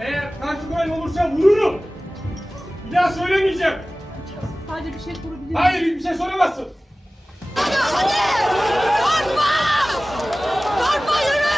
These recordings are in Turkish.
Eğer karşı koyan olursa vururum. Bir daha söylemeyeceğim. Sadece bir şey sorabilir miyim? Hayır, bir şey soramazsın. Hadi! Korkma! Korkma yürü!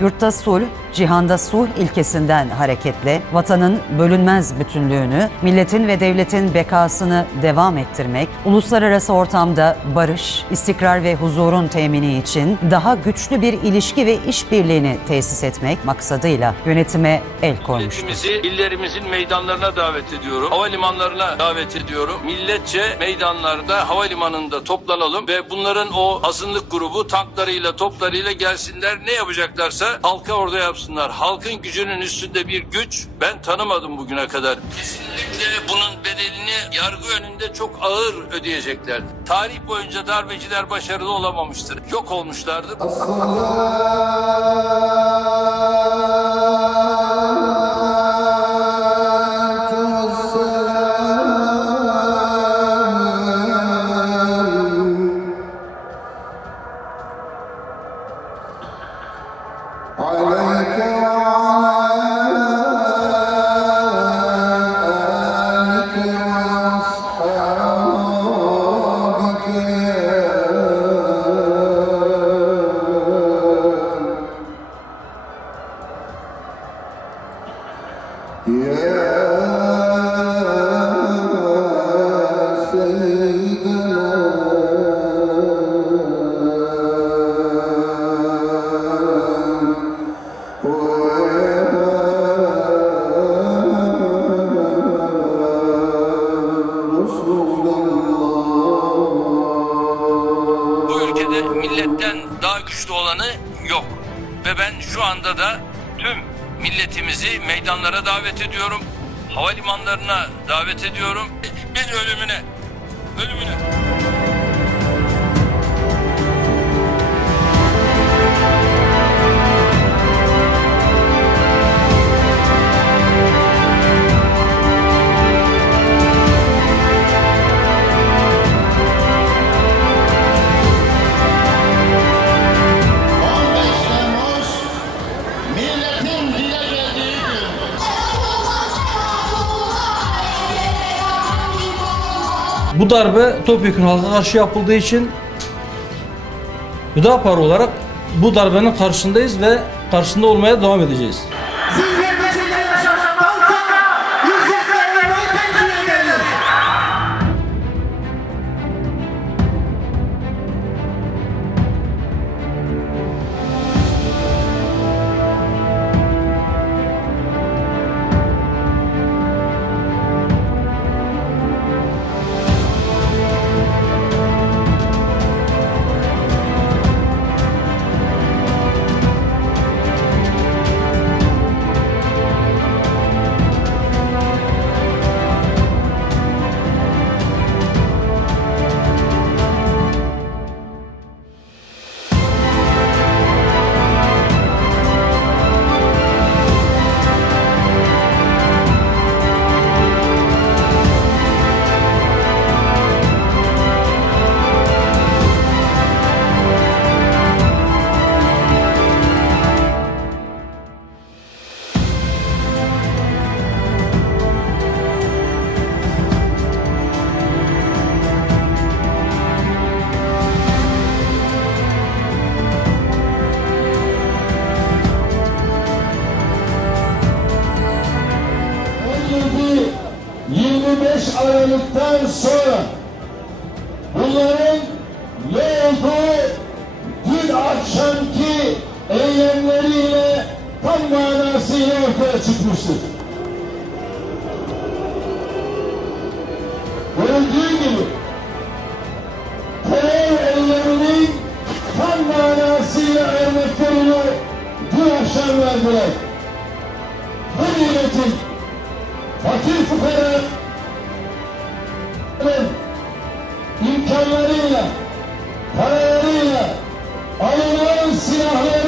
Yurtta sulh, cihanda sulh ilkesinden hareketle vatanın bölünmez bütünlüğünü, milletin ve devletin bekasını devam ettirmek, uluslararası ortamda barış, istikrar ve huzurun temini için daha güçlü bir ilişki ve işbirliğini tesis etmek maksadıyla yönetime el koymuştur. Milletimizi illerimizin meydanlarına davet ediyorum. Havalimanlarına davet ediyorum. Milletçe meydanlarda, havalimanında toplanalım ve bunların o azınlık grubu tanklarıyla, toplarıyla gelsinler. Ne yapacaklarsa halka orada yapsınlar. Halkın gücünün üstünde bir güç ben tanımadım bugüne kadar. Kesinlikle bunun bedelini yargı önünde çok ağır ödeyecekler. Tarih boyunca darbeciler başarılı olamamıştır. Yok olmuşlardır. Bu ülkede milletten daha güçlü olanı yok. Ve ben şu anda da tüm milletimizi meydanlara davet ediyorum. Havalimanlarına davet ediyorum. Biz ölümüne. Milletin dile geldiği gün. Bu darbe topyekun halka karşı yapıldığı için Hüdapar olarak bu darbenin karşısındayız ve karşısında olmaya devam edeceğiz. 25 Aralık'tan sonra bunların ne olduğu dün akşamki eylemleriyle tam manasıyla ortaya çıkmıştır. Görüldüğü gibi terör eyleminin tam manasıyla örneklerini dün akşam verdiler. Bu milletin fakir fukara imkanlarıyla, paralarıyla alınan silahları